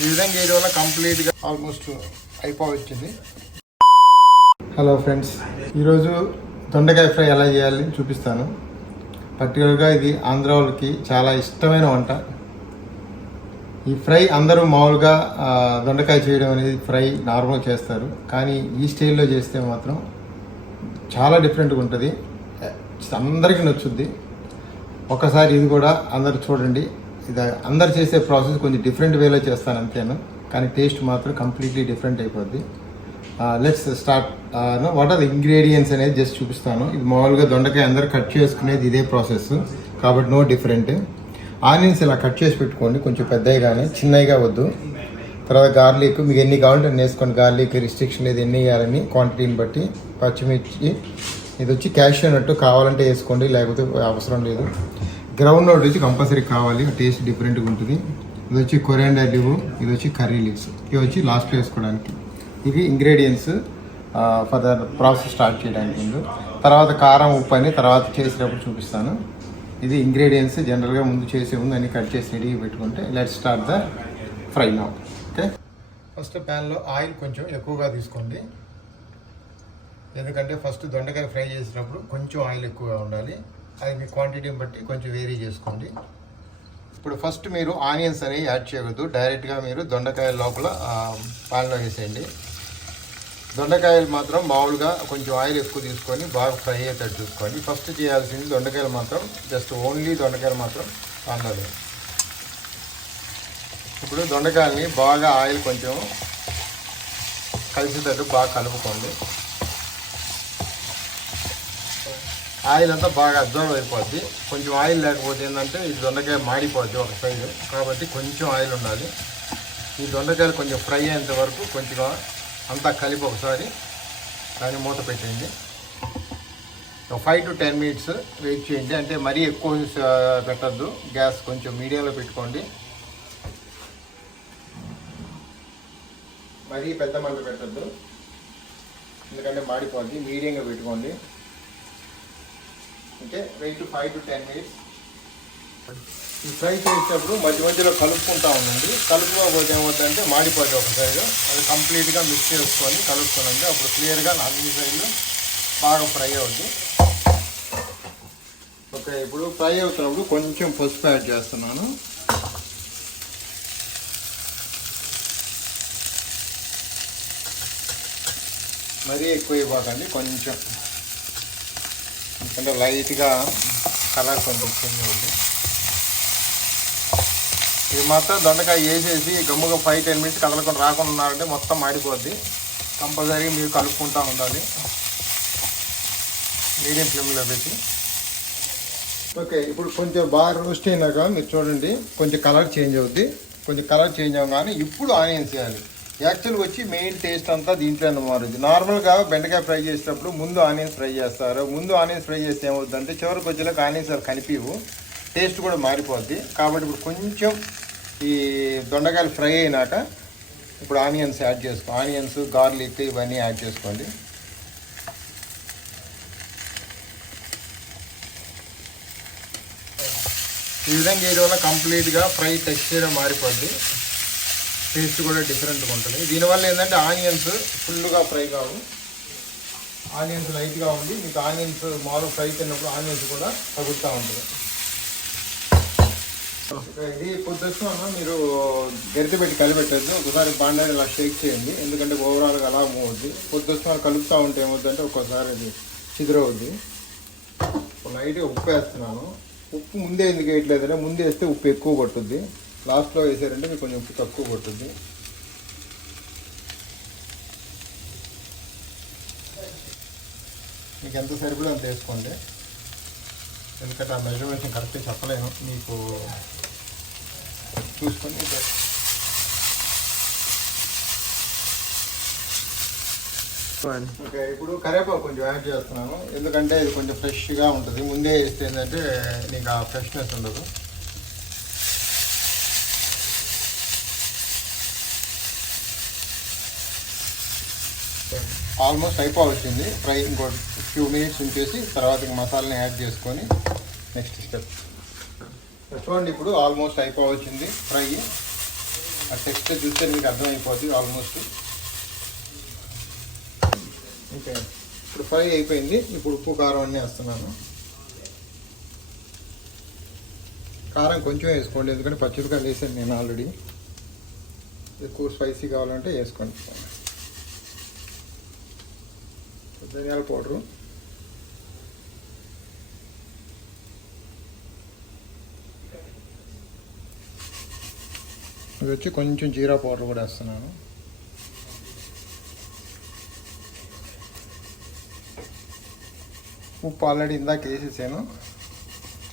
ఈ విధంగా చేయడం వల్ల కంప్లీట్గా ఆల్మోస్ట్ అయిపోవచ్చింది. హలో ఫ్రెండ్స్, ఈరోజు దొండకాయ ఫ్రై ఎలా చేయాలి చూపిస్తాను. పర్టికులర్గా ఇది ఆంధ్ర వాళ్ళకి చాలా ఇష్టమైన వంట. ఈ ఫ్రై అందరూ మామూలుగా దొండకాయ చేయడం అనేది ఫ్రై నార్మల్ చేస్తారు, కానీ ఈ స్టైల్లో చేస్తే మాత్రం చాలా డిఫరెంట్గా ఉంటుంది, అందరికీ నచ్చుద్ది. ఒకసారి ఇది కూడా అందరు చూడండి. ఇది అందరు చేసే ప్రాసెస్ కొంచెం డిఫరెంట్ వేలో చేస్తాను అంతేను, కానీ టేస్ట్ మాత్రం కంప్లీట్లీ డిఫరెంట్ అయిపోద్ది. Let's start. What are the ingredients అనేది జస్ట్ చూపిస్తాను. ఇది మామూలుగా దొండకాయ అందరు కట్ చేసుకునేది ఇదే ప్రాసెస్ కాబట్టి నో డిఫరెంట్. ఆనియన్స్ ఇలా కట్ చేసి పెట్టుకోండి, కొంచెం పెద్దవి కానీ చిన్నవిగా వద్దు. తర్వాత గార్లిక్ మీకు ఎన్ని కావాలంటే అన్ని వేసుకోండి. గార్లిక్ రిస్ట్రిక్షన్ లేదు, ఎన్ని వేయాలని క్వాంటిటీని బట్టి. పచ్చిమిర్చి, ఇది వచ్చి క్యాష్యూ నట్టు కావాలంటే వేసుకోండి, లేకపోతే అవసరం లేదు. గ్రౌండ్ నట్ వచ్చి కంపల్సరీ కావాలి, టేస్ట్ డిఫరెంట్గా ఉంటుంది. ఇది వచ్చి కొరియాండర్ లీవ్, ఇది వచ్చి కర్రీ లీవ్స్, ఇవి వచ్చి లాస్ట్లో వేసుకోవడానికి. ఇవి ingredients for the process start చేయడానికి ముందు. తర్వాత కారం, ఉప్పు అని తర్వాత చేసేటప్పుడు చూపిస్తాను. ఇది ఇంగ్రీడియంట్స్ జనరల్గా ముందు చేసే ముందు అన్ని కట్ చేసి రెడీగా పెట్టుకుంటే let's start the fry now. Okay, first ప్యాన్లో ఆయిల్ కొంచెం ఎక్కువగా తీసుకోండి, ఎందుకంటే ఫస్ట్ దొండకాయ ఫ్రై చేసినప్పుడు కొంచెం ఆయిల్ ఎక్కువగా ఉండాలి. అది మీ క్వాంటిటీని బట్టి కొంచెం వేరీ చేసుకోండి. ఇప్పుడు ఫస్ట్ మీరు ఆనియన్స్ అనేవి యాడ్ చేయవద్దు, డైరెక్ట్గా మీరు దొండకాయ లోపల పాన్లో వేసేయండి. దొండకాయలు మాత్రం మామూలుగా కొంచెం ఆయిల్ ఎక్కువ తీసుకొని బాగా ఫ్రై అయ్యేటట్టు చూసుకోండి. ఫస్ట్ చేయాల్సింది దొండకాయలు మాత్రం జస్ట్ ఓన్లీ దొండకాయలు మాత్రం పాన్లో. ఇప్పుడు దొండకాయలని బాగా ఆయిల్ కొంచెం కలిసేటట్టు బాగా కలుపుకోండి. ఆయిల్ అంతా బాగా అబ్జర్వ్ అయిపోద్ది. కొంచెం ఆయిల్ లేకపోతే ఏంటంటే ఈ దొండకాయ మాడిపోద్ది ఒక సైజు, కాబట్టి కొంచెం ఆయిల్ ఉండాలి. ఈ దొండకాయలు కొంచెం ఫ్రై అయ్యేంత వరకు కొంచెం అంతా కలిపి ఒకసారి దాన్ని మూత పెట్టేయండి. 5 to 10 minutes వెయిట్ చేయండి. అంటే మరీ ఎక్కువ పెట్టద్దు, గ్యాస్ కొంచెం మీడియంలో పెట్టుకోండి. మరీ పెద్ద మంట పెట్టద్దు, ఎందుకంటే మాడిపోద్ది. మీడియంగా పెట్టుకోండి. Okay, wait 5 to 10 minutes. ఈ ఫ్రై చేసేటప్పుడు మధ్య మధ్యలో కలుపుకుంటూ ఉండండి. కలుపుకోకపోతే ఏమవుతుందంటే మాడిపోతే ఒక సైడు, అది కంప్లీట్గా మిక్స్ చేసుకొని కలుపుకోనండి. అప్పుడు క్లియర్గా అన్ని సైడ్లు బాగా ఫ్రై అవుద్ది. ఓకే, ఇప్పుడు ఫ్రై అవుతున్నప్పుడు కొంచెం పసుపు యాడ్ చేస్తున్నాను. మరీ ఎక్కువ ఇవ్వకండి, కొంచెం, ఎందుకంటే లైట్గా కలర్ కొంచెం చేంజ్ అవుతుంది. ఇది మాత్రం దొండకాయ వేసేసి గమ్ముగా 5-10 minutes కదలకుండా రాకుండా ఉన్నారంటే మొత్తం మాడిపోద్ది. కంపల్సరీగా మీరు కలుపుకుంటూ ఉండాలి మీడియం ఫ్లేమ్లో పెట్టి. ఓకే, ఇప్పుడు కొంచెం బాగా రోస్ట్ అయినాక మీరు చూడండి కొంచెం కలర్ చేంజ్ అవుద్ది. కొంచెం కలర్ చేంజ్ అవ్వగానే ఇప్పుడు ఆనియన్స్ వేయాలి. యాక్చువల్గా వచ్చి మెయిన్ టేస్ట్ అంతా దీంట్లోనే మారుద్ది. నార్మల్గా బెండకాయ ఫ్రై చేసేటప్పుడు ముందు ఆనియన్స్ ఫ్రై చేస్తారు. ముందు ఆనియన్స్ ఫ్రై చేస్తే ఏమవుతుందంటే చివరికి వచ్చేలాగా ఆనియన్స్ అవి కనిపివు, టేస్ట్ కూడా మారిపోద్ది. కాబట్టి ఇప్పుడు కొంచెం ఈ దొండకాయలు ఫ్రై అయినాక ఇప్పుడు ఆనియన్స్ యాడ్ చేసుకో. ఆనియన్స్, గార్లిక్ ఇవన్నీ యాడ్ చేసుకోండి. ఈ విధంగా చేయడం వల్ల కంప్లీట్గా ఫ్రై టెక్స్చర్ మారిపోద్ది, టేస్ట్ కూడా డిఫరెంట్గా ఉంటుంది. దీనివల్ల ఏంటంటే ఆనియన్స్ ఫుల్గా ఫ్రై కావు, ఆనియన్స్ లైట్గా ఉండి మీకు ఆనియన్స్ మామూలు ఫ్రై తిన్నప్పుడు ఆనియన్స్ కూడా తగులుతూ ఉంటుంది. ఇది పొద్దున్న మీరు గరిటె పెట్టి కలిపెట్టద్దు, ఒకసారి బాండాన్ని ఇలా షేక్ చేయండి, ఎందుకంటే ఓవరాల్గా అలా మూవ్ అవుద్ది. పొద్దున్న కలుపుతూ ఉంటే ఏమవుతుందంటే ఒక్కోసారి అది చిదురవుద్ది. లైట్గా ఉప్పు వేస్తున్నాను. ఉప్పు ముందే ఎందుకు వేయట్లేదంటే ముందే వేస్తే ఉప్పు ఎక్కువ కొట్టుద్ది, లాస్ట్లో వేసారంటే మీకు కొంచెం ఉప్పు తక్కువ కొట్టుద్ది. మీకు ఎంత సరిపడా అంత వేసుకోండి, ఎందుకంటే ఆ మెజర్మెంట్స్ కరెక్ట్గా చెప్పలేను, మీకు చూసుకొని. ఓకే, ఇప్పుడు కరివేపాకు కొంచెం యాడ్ చేస్తున్నాను, ఎందుకంటే ఇది కొంచెం ఫ్రెష్గా ఉంటుంది. ముందే వేస్తే ఏంటంటే నీకు ఆ ఫ్రెష్నెస్ ఉండదు. ఆల్మోస్ట్ అయిపోవచ్చింది ఫ్రై. ఇంకో ఫ్యూ మినిట్స్ ఉంచేసి తర్వాత మసాలాని యాడ్ చేసుకొని నెక్స్ట్ స్టెప్ చూడండి. ఇప్పుడు ఆల్మోస్ట్ అయిపోవచ్చింది ఫ్రై. ఆ టెక్స్చర్ చూస్తే మీకు అర్థమైపోతుంది ఆల్మోస్ట్. ఓకే, ఇప్పుడు ఫ్రై అయిపోయింది. ఇప్పుడు ఉప్పు కారం అన్నీ వేస్తున్నాను. కారం కొంచెం వేసుకోండి, ఎందుకంటే పచ్చిమిరపకాయలు వేసాను నేను ఆల్రెడీ. ఎక్కువ స్పైసీ కావాలంటే వేసుకోండి. ధనియాల పౌడరు, ఇది వచ్చి కొంచెం జీరా పౌడర్ కూడా వేస్తున్నాను. ఉప్పు ఆల్రెడీ ఇందాక వేసేసాను,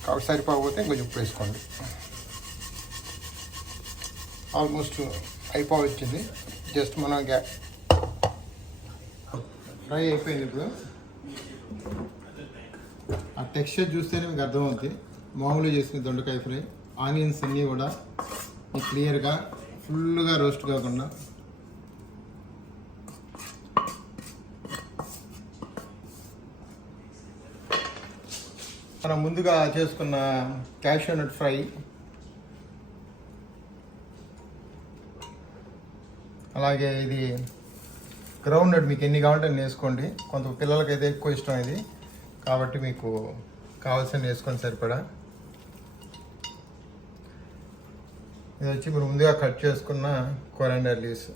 కాబట్టి సరిపోకపోతే కొంచెం ఉప్పు వేసుకోండి. ఆల్మోస్ట్ అయిపోవచ్చింది. జస్ట్ మనం ఫ్రై అయిపోయింది. ఇప్పుడు ఆ టెక్స్చర్ చూస్తేనే మీకు అర్థమవుతుంది. మామూలుగా చేసుకునే దొండకాయ ఫ్రై, ఆనియన్స్ అన్నీ కూడా మీకు క్లియర్గా ఫుల్గా రోస్ట్ కాకుండా మనం ముందుగా చేసుకున్న క్యాష్యూ నట్ ఫ్రై, అలాగే ఇది గ్రౌండ్ నట్ మీకు ఎన్ని కావాలంటే అన్ని వేసుకోండి. కొంత పిల్లలకైతే ఎక్కువ ఇష్టం ఇది, కాబట్టి మీకు కావాల్సిన వేసుకొని సరిపడా. ఇది వచ్చి మీరు ముందుగా కట్ చేసుకున్న కొరియాండర్ లీవ్స్.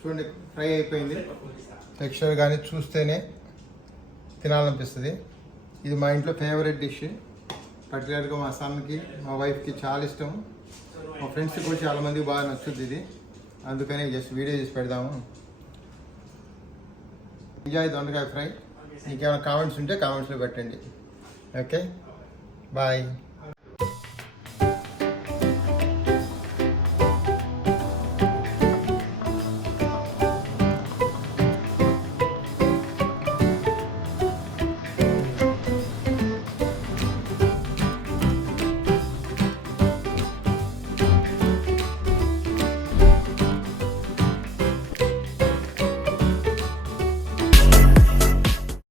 చూడండి, ఫ్రై అయిపోయింది. టెక్స్చర్ కానీ చూస్తేనే తినాలనిపిస్తుంది. ఇది మా ఇంట్లో ఫేవరెట్ డిష్. పర్టికులర్గా మా సన్కి, మా వైఫ్కి చాలా ఇష్టం. మా ఫ్రెండ్స్కి కూడా చాలామందికి బాగా నచ్చుద్ది ఇది, అందుకని జస్ట్ వీడియో చేసి పెడదాము. ఎంజాయ్ దొండకాయ ఫ్రై. ఇంకేమైనా కామెంట్స్ ఉంటే కామెంట్స్లో పెట్టండి. Okay, bye.